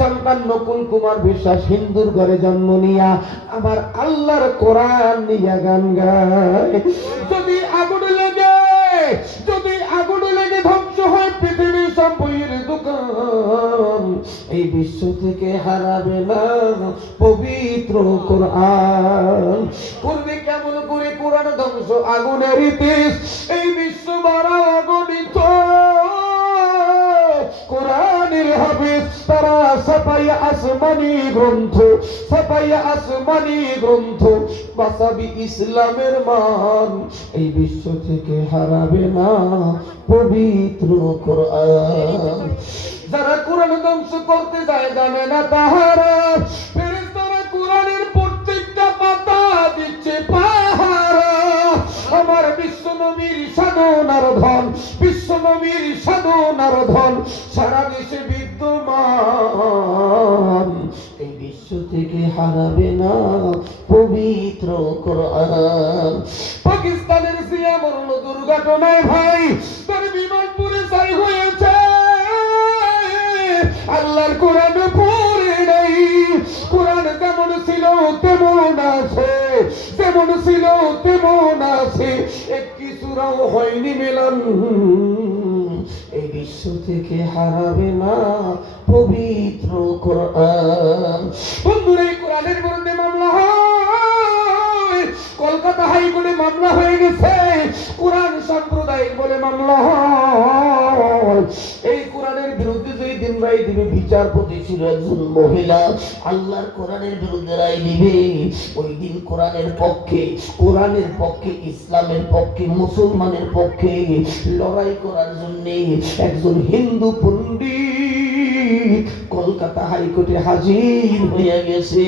সন্তান নকুল কুমার বিশ্বাস হিন্দুর ঘরে জন্ম নিয়া আমার আল্লাহর কোরআন নিয়া গান গায়। যদি আগুন লেগে ধ্বংস হয় পৃথিবীর সব বইয়ের দোকান, এই বিশ্ব থেকে হারাবে না পবিত্র কোরআন। করবে কেমন করে কোরআন ধ্বংস? আগুনের ইতিস এই বিশ্ব মারা অগণিত কোরআনের হাফেজ তারা ছাপাইয়া আসমানি গ্রন্থ বাঁচাবি ইসলামের মান, এই বিশ্ব থেকে হারাবে না পবিত্র কোরআন। যারা কোরআন ধ্বংস করতে যায় জানে না তাহারা, ফেরেশতারা কোরআনের প্রত্যেকটা পাতা দিচ্ছে পাহারা। আমার বিশ্বনবীর সাধনার ধন সারা দেশে বিদ্যমান, এই বিশ্ব থেকে হারাবে না পবিত্র কোরআন। পাকিস্তানের সিয়া মরণ দুর্ঘটনায় ভাই তার বিমান পুড়ে ছাই হয়েছে, আল্লাহর কোরআন পড়ে নাই। কোরআন যেমন ছিল তেমন আছে, একটি সূরাও হয়নি মিলন, এই বিশ্ব থেকে হারাবে না পবিত্র কোরআন। বন্ধুরা, এই কোরআনের বিরুদ্ধে মামলা হয়, কলকাতা হাইকোর্টে মামলা হয়ে গেছে, কোরআন সাম্প্রদায়িক বলে মামলা হয়। এই কোরআনের বিরুদ্ধে যেই দিন রায় দিবে, বিচারপতি ছিল একজন মহিলা, আল্লাহর কোরআনের বিরুদ্ধে রায় দিবে, ওই দিন কোরআনের পক্ষে ইসলামের পক্ষে মুসলমানের পক্ষে লড়াই করার জন্য একজন হিন্দু পণ্ডিত কলকাতা হাইকোর্টে হাজির হয়ে গেছে।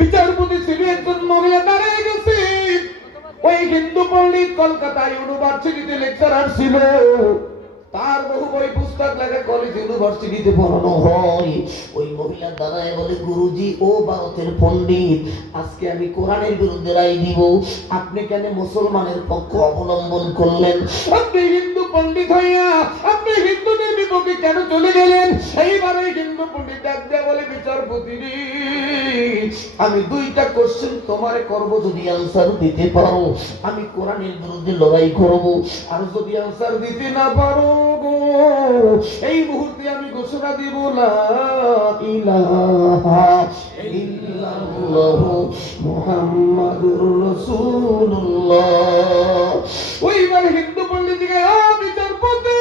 বিচারপতি ছিল একজন মহিলা, দাঁড়িয়ে গেছে। ওই হিন্দু পণ্ডিত কলকাতা ইউনিভার্সিটিতে লেকচারার ছিল, তার বহু বই পুস্তক লাগে কলেজ ইউনিভার্সিটিতে পড়ানো হয়। ওই মহিলা দাঁড়ায় বলে, গুরুজি ও ভারতের পণ্ডিত, আজকে আমি কোরআনের বিরুদ্ধে রায় দিব, আপনি কেন মুসলমানের পক্ষ অবলম্বন করলেন? আপনি হিন্দু পণ্ডিত হইয়া আপনি হিন্দুদের বিপক্ষে কেন চলে গেলেন? এইবারে হিন্দু পণ্ডিত ডাক দেয়া বলে, বিচারপতি রে, আমি দুইটা কোশ্চেন তোমারে করব, যদি আনসার দিতে পারো আমি কোরআনের বিরুদ্ধে লড়াই করব, আর যদি আনসার দিতে না পারো এই মুহূর্তে আমি ঘোষণা দিব, লা ইলাহা ইল্লাল্লাহ মুহাম্মাদুর রাসূলুল্লাহ। ওইবার হিন্দু পণ্ডিত দিকে, বিচারপতি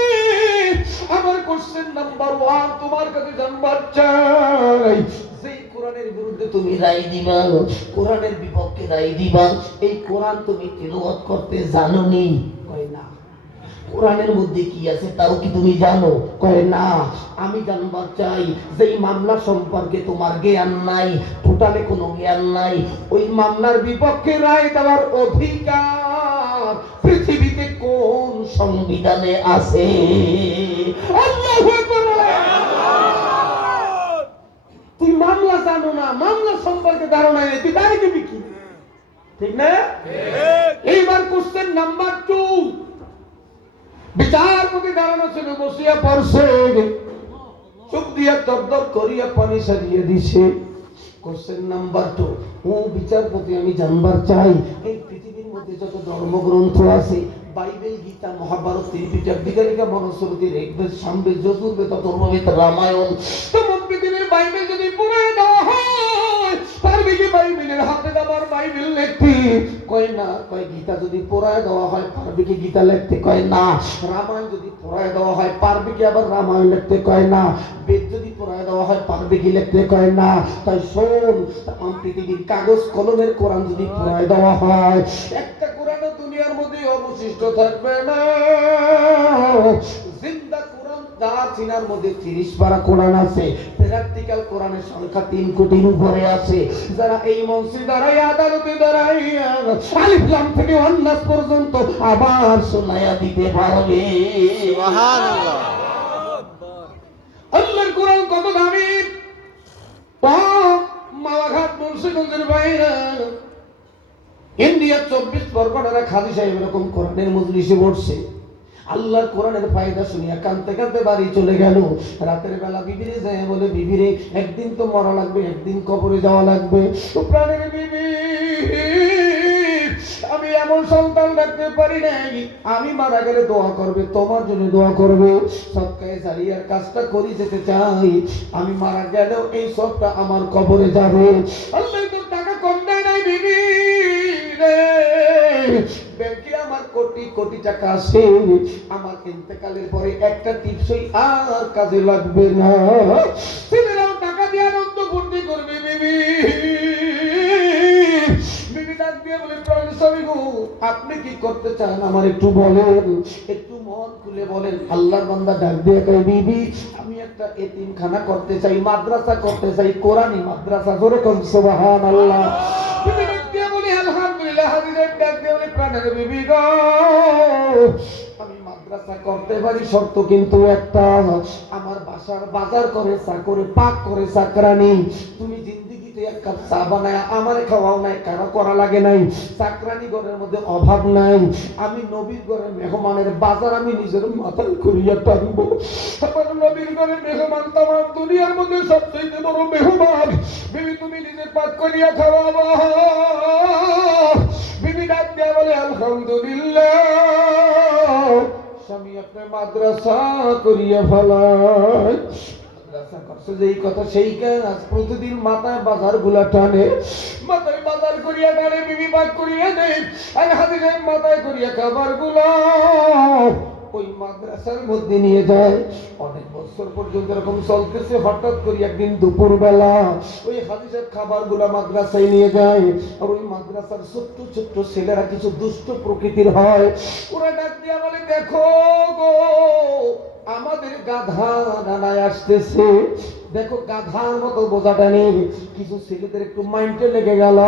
আমার কোশ্চেন নাম্বার 1 তোমার কাছে জানবার চাই, যেই কোরআনের বিরুদ্ধে তুমি রায় দিবা, কোরআনের বিপক্ষে রায় দিবা, এই কোরআন তুমি তিলাওয়াত করতে জানো নি? কয় না। কোরআনের মধ্যে কি আছে তাও কি তুমি জানো? কয় না। আমি জানবার চাই, যেই মামলা সম্পর্কে তোমার জ্ঞান নাই, টোটালে কোনো জ্ঞান নাই, ওই মামলার বিপক্ষে রায় দেওয়ার অধিকার পৃথিবীতে কোন সংবিধানে আছে? আল্লাহু আকবার। তুই মামলা জানো না, মামলা সম্পর্কে ধারণা নেই, তুই দাঁড়িয়ে দিবি কি? ঠিক না? এইবার কোশ্চেন নাম্বার 2, বিচারপতি দাঁড়ানো ছিল, বসিয়া পড়ছে, চোখ দিয়া দরদর করিয়া পানি সারিয়ে দিছে। কোশ্চেন নাম্বার 2, ও বিচারপতি আমি জানবার চাই, এই পৃথিবীর মধ্যে যত ধর্মগ্রন্থ আছে, বাইবেল, গীতা, মহাভারত, ত্রিপিটক, বিজ্ঞানিকা, মনুস্মৃতি, ঋগ্বেদ, সামবেদ, যজুর্বেদ, অথর্ববেদ, রামায়ণ, তমাম পৃথিবীর বাইবেল যদি পুড়ে দেওয়া হয়, পারবে কি বাইবেলের হাতে আবার বাইবেল লিখতে? কয় না। কয় গীতা যদি পোড়ায় দেওয়া হয় পারবে কি গীতা লিখতে? কয় না। রামায়ণ যদি পোড়ায় দেওয়া হয় পারবে কি আবার রামায়ণ লিখতে? কয় না। বেদ যদি পোড়ায় দেওয়া হয় পারবে কি লিখতে? কয় না। তাই শোন, তমাম পৃথিবীর কাগজ কলমের কোরআন যদি পোড়ায় দেওয়া হয়, একটা কোরআনও দুনিয়ার মধ্যে অবশিষ্ট থাকবে না। জিন্দা কোরআন যার সিনার মধ্যে 30 পারা কোরআন আছে, প্র্যাকটিক্যাল কোরআনের সংখ্যা 3 কোটির উপরে আছে। যারা এই মঞ্চে দাঁড়াই, আদালতে দাঁড়াই, আলিফ লাম থেকে ওয়ান্নাস পর্যন্ত আবার শোনায়া দিতে পারবে। সুবহানাল্লাহ। আল্লাহর কোরআন কত দামি! মালাঘাট মুন্সিগঞ্জের বাইরে ইন্ডিয়া 24 পরগনার খাদি সাহেব এরকম কোরআনের মজলিসে বসছে, আল্লাহ কোরআনের ফায়দা শুনিয়া কাঁদতে কাঁদতে বাড়ি চলে গেল। রাতের বেলা বিবিরে যায় বলে, বিবিরে একদিন তো মরা লাগবে, একদিন কবরে যাওয়া লাগবে। তো প্রাণের বিবি, আমি এমন সন্তান রাখতে পারি নাই, আমি মারা গেলে দোয়া করবে, তোমার জন্য দোয়া করবে। সবকায় জারিয়ার কাজটা করি যেতে চাই, আমি মারা গেলেও এই সবটা আমার কবরে যাবে। আল্লাহ তো টাকা কম দেয় নাই বিবি রে, ব্যাংকে আমার কোটি কোটি টাকা আছে, আমার ইন্তেকালের পরে একটা টিপসই আর কাজে লাগবে না। ছেলেরাও টাকা দিয়ে আনন্দ ফুর্তি করবে বিবি। বিবি ডাক দিয়ে বলে, স্বামী গো, আপনি কি করতে চান আমার একটু বলেন, একটু মন খুলে বলেন। আল্লাহর বান্দা ডাক দিয়ে কয়, বিবি আমি একটা এতিমখানা করতে চাই, মাদ্রাসা করতে চাই, কোরআনি মাদ্রাসা। জোরে কোন সুবহানাল্লাহ। বিবি ডাক দিয়ে বলে, আলহামদুলিল্লাহ। হাজিরের ডাক দিয়ে বলে, প্রাণের বিবি গো, আমি মাদ্রাসা করতে পারি, শর্ত কিন্তু একটা, আমার বাসার বাজার করে চাকরে, পাক করে চাকরানি। তুমি জিন্দিগিতে এক কাপ চা বানায় আমারে খাওয়াও নাই, কারো করা লাগে নাই। চাকরানি ঘরের মধ্যে অভাব নাই। আমি নবীর ঘরের মেহমানের বাজার আমি নিজের মাথায় করিয়া টানবো। আমার নবীর ঘরের মেহমান তামাম দুনিয়ার মধ্যে সবচেয়ে বড় মেহমান। বিবি তুমি নিজে পাক করিয়া খাওয়াবা। বিবি ডাক দিয়া বলে, আলহামদুলিল্লাহ, স্বামী আপনি মাদ্রাসা করিয়া ফেলায়। মাদ্রাসা করছে যেই কথা সেই কাজ, প্রতিদিন মাথায় বাজার গুলা টানে, মাথায় বাজার করিয়া টানে, বিবি পাক করিয়া দেয়, আর হাদিসের মাথায় করিয়া খাবার গুলা ওই মাদ্রাসার মধ্যে নিয়ে যায়। অনেক বছর পর্যন্ত এরকম চলতেছে। হঠাৎ করে একদিন দুপুর বেলা ওই হাদিসের খাবার গুলা মাদ্রাসায় নিয়ে যায়। আর ওই মাদ্রাসার ছোট্ট ছোট্ট ছেলেরা কিছু দুষ্ট প্রকৃতির হয়, ওরা ডাক দিয়া বলে, দেখো গো, আমাদের গাধা নানায় আসতেছে, দেখো গাধার মতো বোঝাটা নেই। কিছু ছেলেদের একটু মাইন্ডে লেগে গেল,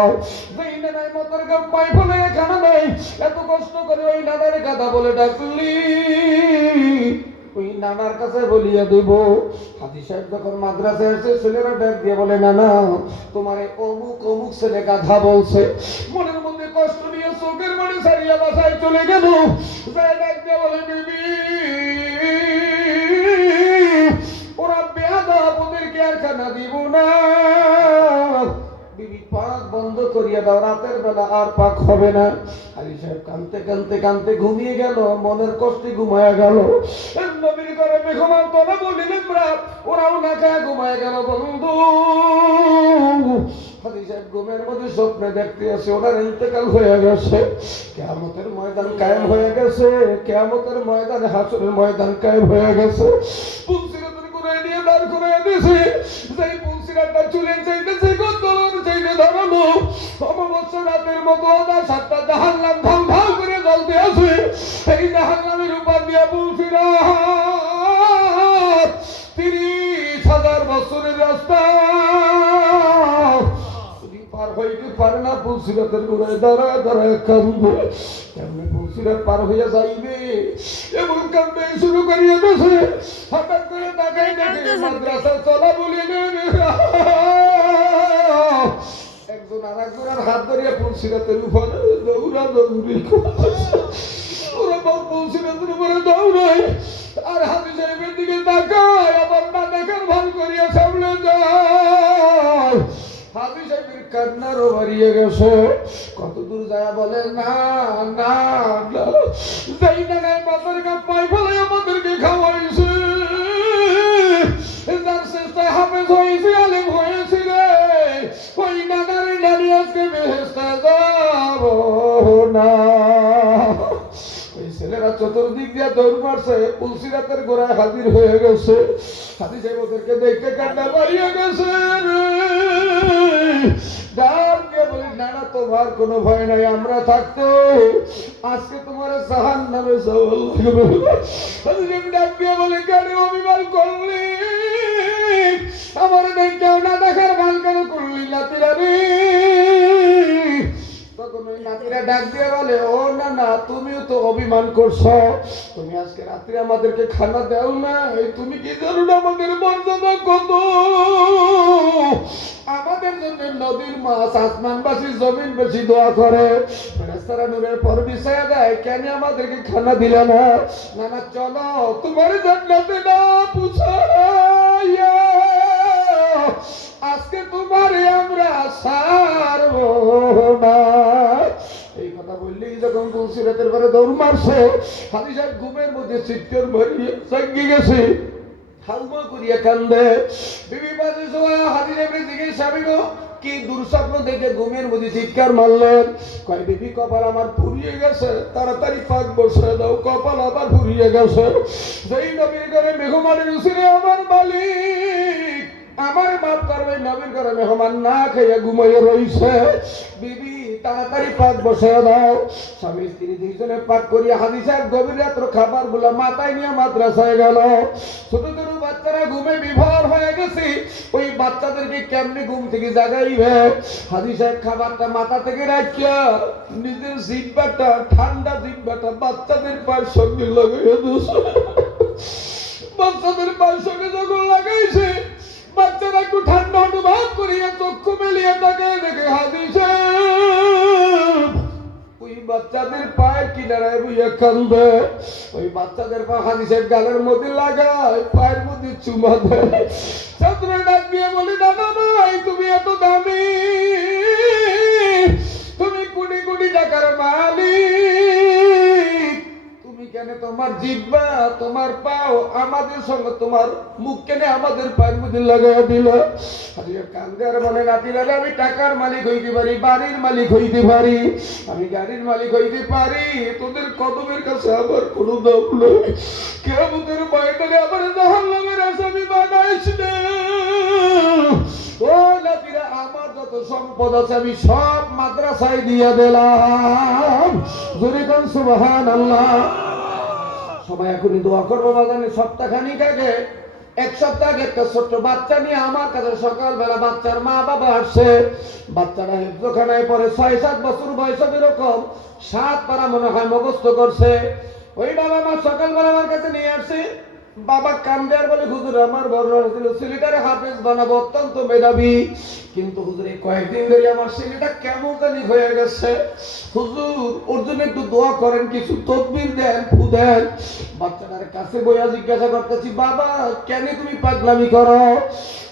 যেই নানায় মতর পাই বলে এখানে নেই, এত কষ্ট করে ওই নানার গাধা বলে ডাকলি, ওই নানার কাছে বলিয়া দেব। হাজী সাহেব যখন মাদ্রাসায় আসে, ছেলেরা ডাক দিয়ে বলে, নানা তোমারে অমুক অমুক ছেলে গাধা বলছে। মনের মধ্যে কষ্ট নিয়ে চোখের মানে সারিয়া বাসায় চলে গেল। ডাক দিয়ে বলে, বিবি ওরা বেয়াদব, ওদেরকে আর খানা দিব না। বিবি পাক বন্ধ করিয়া দাও, রাতের বেলা আর পাক হবে না। হাজী সাহেব কানতে কানতে কানতে ঘুমিয়ে গেল, মনের কষ্টে ঘুমায়া গেল। নবীর ঘরে মেহমান তোরা বলিলেন রাত, ওরাও না খায় ঘুমায় গেল বন্ধু। হাজী সাহেব ঘুমের মধ্যে স্বপ্নে দেখতে আসে ওনার ইন্তেকাল হয়ে গেছে, কিয়ামতের ময়দান কায়েম হয়ে গেছে, কিয়ামতের ময়দানে হাসরের ময়দান কায়েম হয়ে গেছে। পুলসিরাতের ঘুরাই নিয়ে দাঁড় করাইয়া দিয়েছে, সেই পুলসিরাতটা চুলে চাইতেছে, গদ্দলের চাইতে ধরানো। অমাবস্যা রাতের মতো আদা সাতটা জাহান্নাম ঢাল ঢাল করে জ্বলতে আছে। এই জাহান্নামের উপর দিয়া পুলসিরাত 30,000 বছরের রাস্তা পার হইতে পারে না। পুলসিরাতের গোড়ায় দাঁড়ায় দাঁড়ায় কাঁদবে, কেমনে পুলসিরাত পার হইয়া যাইবে এমন কাঁদতে শুরু করিয়া দিয়েছে। হঠাৎ করে তাকাই দেখে মাদ্রাসা চলা বলে একজন আর একজনের হাত ধরিয়া পুলসিরাতের উপরে দৌড়া দৌড়ি ওরা পুলসিরাতের উপরে দৌড়ায়। আর হাজী সাহেবের দিকে তাকায়, আবার না দেখার ভান করিয়া সামনে যায়। হাজী সাহেবের কান্নারও হারিয়ে গেছে। কত দূর যায় বলে, না না না, যাই না গায়ে বাজার কাপ পাই বলে আমাদেরকে খাওয়াইছে, যার চেষ্টায় হাফেজ হয়েছে, আলেম হয়েছে রে, ওই নানারে নানি আজকে বেহেশতে যাব না। ওই ছেলেরা চতুর্দিক দিয়ে দৌড় মারছে, পুলসিরাতের গোড়ায় হাজির হয়ে গেছে। হাজী সাহেব ওদেরকে দেখতে কান্না বাড়িয়ে গেছে। নানা তোমার কোনো ভয় নাই, আমরা থাকতো আজকে তোমার জাহান্নামে ডাক দিয়ে বলে, কেন অভিমান করলি, আমার কেউ না দেখার ভান কেন করলি নাতিরা রে? তখন ওই নাতিরা ডাক দিয়ে বলে, ও না না, তুমিও তো অভিমান করছো, তুমি আজকে রাত্রে আমাদেরকে খানা দাও না, তুমি কি জানো না আমাদের মর্যাদা কত? আমাদের জন্য নবী নদীর মাছ আসমানবাসী জমিনবাসী দোয়া করে ফেরেশতারা নূরের পর বিছায়া দেয়, কেন আমাদেরকে খানা দিলে না? না না, চলো তোমার জান্নাতে না পুছাইয়া আজকে তোমারে আমরা ছাড়বো না। এই কথা বললেই যখন তুলসিরাতের পরে দৌড় মারছে, হাজি সাহেব ঘুমের মধ্যে চিৎকার মারিয়ে জাগি গেছে, হালমা করিয়া কান্দে। বিবি পাশে শোয়া হাজি সাহেবের জিজ্ঞেস, আমি গো কি দুঃস্বপ্ন দেখে ঘুমের মধ্যে চিৎকার মারলেন? কয়, বিবি কপাল আমার ফুরিয়ে গেছে, তাড়াতাড়ি পাক বসায় দাও, কপাল আবার ফুরিয়ে গেছে। যেই নবীর ঘরে মেহমানের উসিলে আমার মালিক আমার মাফ করবে, নবীর ঘরে মেহমান না খেয়ে ঘুমাইয়ে রইছে, বিবি তাড়াতাড়ি পাক বসায় দাও। স্বামী স্ত্রী দুইজনে পাক করিয়া হাজি সাহেব গভীর রাত্র খাবার গুলা মাথায় নিয়ে মাদ্রাসায় গেল। ছোট ছোট বাচ্চারা ঘুমে বিভোর হয়ে গেছে, ওই বাচ্চাদেরকে কেমনি ঘুম থেকে জাগাইবে? হাজি সাহেব খাবারটা মাথা থেকে রাখিয়া নিজের জিহ্বাটা, ঠান্ডা জিহ্বাটা বাচ্চাদের পায়ের সঙ্গে লাগাইয়া দিয়েছে। বাচ্চাদের পায়ের সঙ্গে যখন লাগাইছে, বাচ্চারা একটু ঠান্ডা অনুভব করিয়া চক্ষু মেলিয়া তাকে দেখে হাজি সাহেব ওই বাচ্চাদের পায়ের কিনারায় বইয়া কান্দে। ওই বাচ্চাদের পা হাজি সাহেব গালের মধ্যে লাগায়, পায়ের মধ্যে চুমা দেয়। ছাত্র ডাক দিয়ে বলি, দাদা ভাই তুমি এত দামি, তুমি কোটি কোটি টাকার মালিক, তুমি কেন তোমার জিহ্বা তোমার পাও আমাদের সঙ্গে তোমার মুখ কেন আমাদের পায়ের মধ্যে লাগাইয়া দিল? কান্দে আর বলে, নাতিরা আমি টাকার মালিক হইতে পারি, বাড়ির মালিক হইতে পারি, আমি গাড়ির মালিক হইতে পারি, তোদের কদমের কাছে আমার কোনো দাম নেই। কিয়ামতের ময়দানে আবার জাহান্নামের আসামি বানাইস না। ও নাতিরা, আমার যত সম্পদ আছে আমি সব মাদ্রাসায় দিয়ে দিলাম। জোরে কান সুবহানাল্লাহ। সবাই এখনই দোয়া করবো বাজানে। সপ্তাহখানিক আগে, এক সপ্তাহ আগে একটা ছোট্ট বাচ্চা নিয়ে আমার কাছে সকালবেলা বাচ্চার মা বাবা আসছে। বাচ্চারা হেফজখানায় পরে 6-7 বছর বয়স, এরকম 7 পারা মনে হয় মুখস্থ করছে। ওই বাবা মা সকালবেলা আমার কাছে নিয়ে আসছে। বাবা কান্দে আর বলে, হুজুর আমার বড় ছিল, ছেলেটারে হাফেজ বানাবো, অত্যন্ত মেধাবী, কিন্তু হুজুর এই কয়েকদিন ধরে আমার ছেলেটা কেমন জানি হয়ে গেছে, হুজুর ওর জন্য একটু দোয়া করেন, কিছু তদবির দেন, ফু দেন। বাচ্চাটার কাছে বইয়া জিজ্ঞাসা করতেছি, বাবা কেন তুমি পাগলামি করো?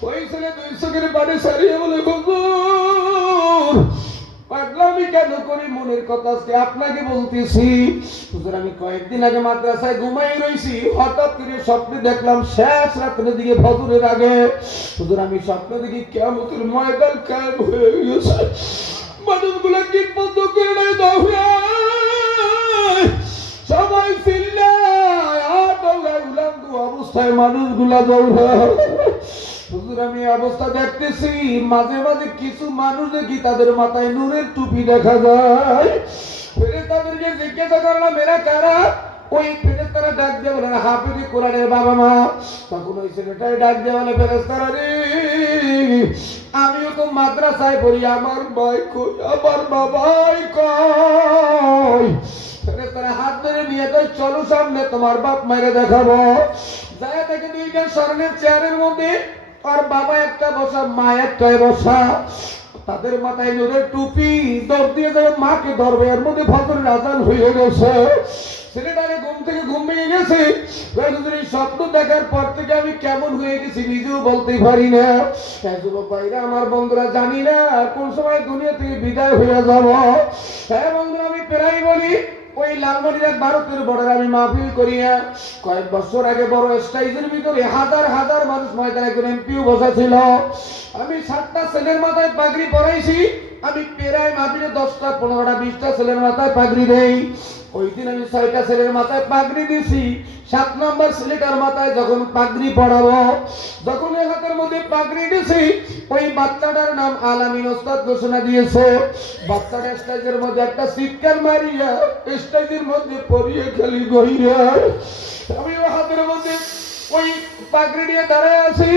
ওই ছেলে 2 চোখের পানি সারিয়ে বলে, হুজুর পাগলামি কেন করি, মনের কথা আজকে আপনাকে বলতেছি। হুজুর আমি কয়েকদিন আগে মাদ্রাসায় ঘুমাই রইছি, হঠাৎ করে স্বপ্নে দেখলাম শেষ রাতের দিকে ফজরের আগে, হুজুর আমি স্বপ্ন দেখি কিয়ামতের ময়দান কায়েম হয়ে গেছে, মানুষগুলো গীত বন্ধ করে নেয়, দৌড়ায়, সবাই চিল্লায় আর দৌড়ায়, উলঙ্গ অবস্থায় মানুষগুলা দৌড়ায়। হুজুর আমি অবস্থা দেখতেছি, মাঝে মাঝে কিছু মানুষ দেখি তাদের মাথায় নূরের টুপি দেখা যায়। ফেরেশতাদেরকে জিজ্ঞাসা করলাম, এরা কারা? ওই ফেরেশতারা ডাক দিয়ে বলেন, হাফেজে কোরআনের বাবা মা। তখন ওই ছেলেটাই ডাক দিয়ে বলে, ফেরেশতারা রে, আমিও তো মাদ্রাসায় পড়ি, আমার ভাই কই, আমার বাবাই কই? ফেরেশতারা হাত ধরে নিয়ে কই, চলো সামনে তোমার বাপ মায়ের দেখাবো। যায় দেখে 2টা স্বর্ণের চেয়ারের মধ্যে আর বাবা একটা বসা, মা একটাই বসা, তাদের মাথায় নূরের টুপি। দৌড় দিয়ে যাবে মাকে ধরবে, এর মধ্যে ফজরের আজান হয়ে গেছে। ছেলেটারে ঘুম থেকে ঘুম ভেঙে গেছে। এই স্বপ্ন দেখার পর থেকে আমি কেমন হয়ে গেছি নিজেও বলতে পারি না। যুবক ভাইরা আমার, বন্ধুরা, জানি না কোন সময় দুনিয়া থেকে বিদায় হয়ে যাব। হ্যাঁ বন্ধুরা, আমি প্রায় বলি, ওই লালমনিরহাট ভারতের বর্ডারে আমি মাহফিল করিয়া কয়েক বছর আগে বড় স্টেজের ভিতরে হাজার হাজার মানুষ ময়দানে একজন এমপিও বসা ছিল। আমি 7টা ছেলের মাথায় পাগড়ি পরাইছি। আমি প্রায় মাহফিলে 10টা 15টা 20টা ছেলের মাথায় পাগড়ি দেই। ওই দিন আমি 6টা ছেলের মাথায় পাগড়ি দিছি। 7 নম্বর ছেলেটার মাথায় যখন পাগড়ি পরাবো, যখন এই হাতের মধ্যে পাগড়ি দিছি, ওই বাচ্চাটার নাম আলামিন ওস্তাদ ঘোষণা দিয়েছে। বাচ্চাটা স্টেজের মধ্যে একটা চিৎকার মারিয়া স্টেজের মধ্যে পড়িয়ে খালি গইরা। আমি ওই হাতের মধ্যে ওই পাগড়ি নিয়ে দাঁড়ায় আছি।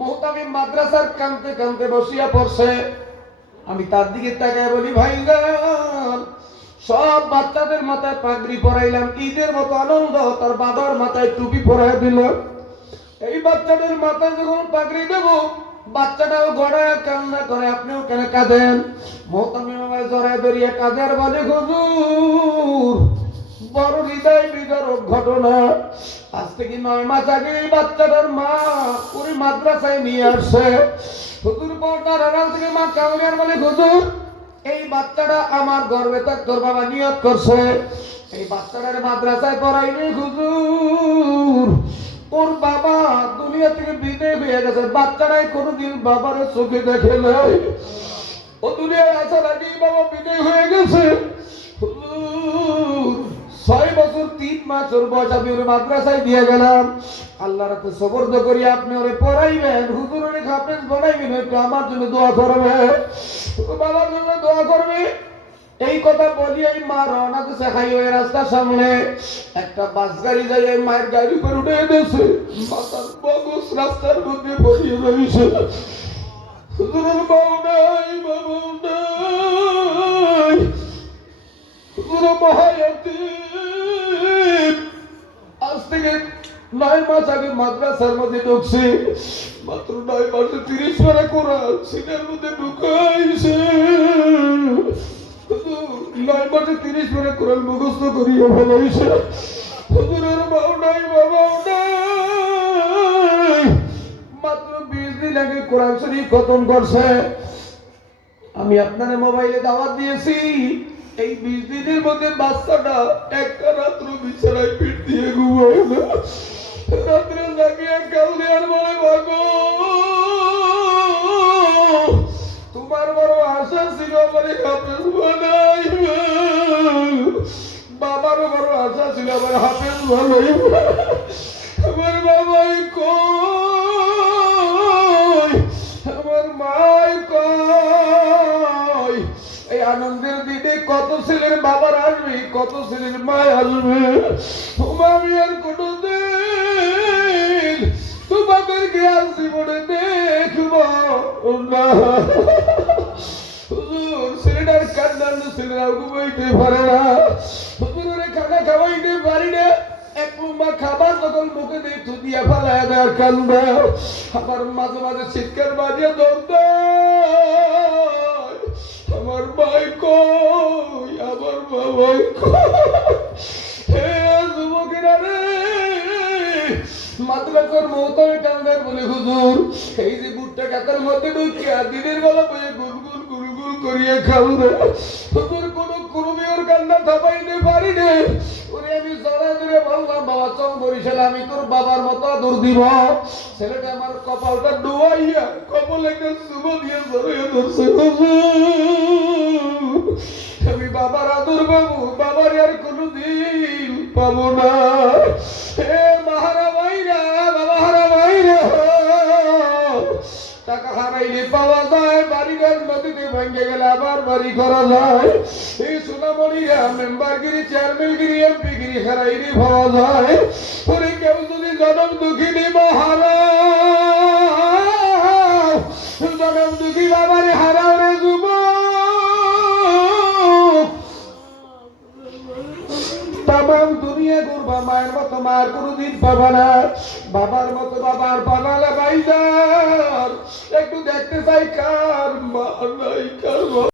মুহতামিম মাদ্রাসার কানতে কানতে বসিয়া পড়ছে। আমি তার দিকে তাকায় বলি, ভাইজান, সব বাচ্চাদের মাথায় পাগড়ি পরাইলাম, ঈদের মতো আনন্দ তার বাবার মাথায় টুপি পরাই দিল। এই বাচ্চাদের মাথায় যখন পাগড়ি দেব, বাচ্চাটাও গড়ায় কান্না করে, আপনিও কেন কাঁদেন? মোহতামিম আমায় জড়ায় ধরিয়ে কাঁদে আর বলে, হুজুর বড় হৃদয় বিদারক ঘটনা। আজ থেকে 9 মাস আগে এই বাচ্চাটার মা ওই মাদ্রাসায় নিয়ে আসছে। হুজুর পর্দার আড়াল থেকে মা কাউরে আর বলে, হুজুর এই বাচ্চাটা আমার গর্ভে থাক তোর বাবা নিয়ত করছে এই বাচ্চাটার মাদ্রাসায় পড়াইবে হুজুর। ওর বাবা দুনিয়া থেকে বিদায় হয়ে গেছে, বাচ্চাটাই কোনোদিন বাবার চোখে দেখে নাই। ও দুনিয়ায় আসার আগেই বাবা বিদায় হয়ে গেছে। হুজুর 6 বছর 3 মাস ওর বয়স, আমি ওর মাদ্রাসায় দিয়ে গেলাম। আল্লাহ রাতে সবর্দ করি আপনি ওরে পড়াইবেন, হুজুর ওরে হাফেজ বানাইবেন, একটু আমার জন্য দোয়া করবে, বাবার জন্য দোয়া করবে। এই কথা বলি এই মা রওনা দিয়েছে হাইওয়ে রাস্তার সামনে। একটা বাস গাড়ি যাই এই মায়ের গাড়ি করে উঠে দিয়েছে, মাথার মগজ রাস্তার মধ্যে পড়িয়ে রয়েছে। হুজুরের বউ নাই, বাবু নাই, হুজুর মহায়তী। আজ থেকে 9 মাস আগে মাদ্রাসার মধ্যে ঢুকছে, মাত্র 9 মাসে 30 পারা কোরআন সিনার মধ্যে ঢুকাইছে। 9 মাসে 30 পারা কোরআন মুখস্থ করিয়ে ফেলাইছে। হুজুরের বউ নাই, বাবাও নাই, মাত্র 20 দিন আগে কোরআন শরীফ খতম করছে। আমি আপনার মোবাইলে দাওয়াত দিয়েছি, এই 20 দিনের মধ্যে বাচ্চাটা একটা রাত্র বিছানায় পিঠ দিয়ে ঘুমায় না। রাত্রে জাগিয়ে কাউরে আর বলে, ভাগো তোমার বড় আশা ছিল আমার হাফেজ বানাইবে, বাবারও বড় আশা ছিল আমার হাফেজ বানাইবে। আমার বাবাই কই, আমার মাই কই? এই আনন্দের দিনে কত ছেলের বাবার আসবে, কত ছেলের মায় আসবে। আমি আর কোনদিন তোমাদেরকে আর জীবনে দেখব না। হুজুর ছেলেটার কান্নার ছেলেরা ঘুমাইতে পারে না, হুজুরের খানা খাওয়াইতে পারি না। এক লম্বা খাবার যখন মুখে দিয়ে থুতিয়া ফেলায় দেয় কান্দা, আবার মাঝে মাঝে চিৎকার বাজিয়ে দৌড়, আমার ভাই কই, আমার বাবাই কই? হে যুবকেরা রে, মাদ্রাসার মহতামে কান্দার বলে, হুজুর এই যে বুটটা কাতার মধ্যে ঢুকিয়া দিনের বেলা বসে গুলগুল গুলগুল করিয়ে খাউরে, হুজুর কোনো কুরুমি ওর কান্না থামাইতে পারি নে। ওরে আমি জড়া ধরে বললাম, বাবা চল বরিশাল, আমি তোর বাবার মতো আদর দিব। ছেলেটা আমার কপালটা ডুবাইয়া কপালে একটা চুমো দিয়ে জড়িয়ে ধরছে। আমি বাবার আদর পাবো, বাবার আর কোনোদিন পাবো না। হে মাহারা ভাইরা, বাবা হারা ভাইরা, টাকা হারাইলে পাওয়া যায়, বাড়িঘর নদীতে ভেঙে গেলে আবার বাড়ি করা যায়। এই সোনামণিরা মেম্বারগিরি, চেয়ারম্যানগিরি, এমপিগিরি হারাইলে পাওয়া যায়। ওরে কেউ যদি জনম দুঃখিনী মাহারা, জনম দুঃখী বাবারে হারাও রে যুবক। তামাম দুনিয়া ঘুরবা, মায়ের মতো মার কোনদিন পাবা না, বাবার মতো বাবার বানালে ভাইজান। একটু দেখতে চাই কার মা নাই, কার